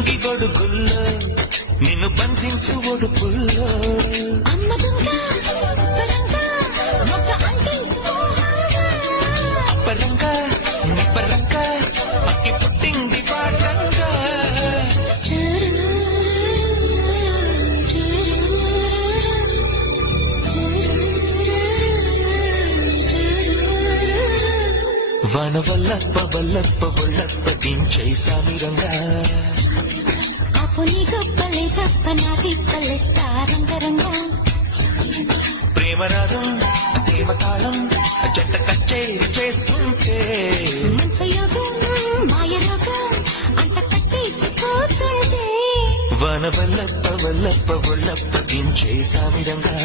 నింగి గొడుగుల్లో నిన్ను బంధించు ఒడుపుల్లో అప్పరంగా నిప్పరంగా అక్కి పుట్టింది పాటంగా వాన వల్లప్ప వల్లప్ప ఒళ్ళప్ప దించై సామిరంగా ఆపుని గొప్పలే తప్ప నా తిప్పలెత్తారంగరంగా ప్రేమరాగం ప్రేమకాలం జంట కచేరి చేస్తుంటే మంచయోగం మాయలోగం అంత కట్టేసిపోతుంటే వాన వల్లప్ప వల్లప్ప ఒళ్ళప్ప దించై సామిరంగా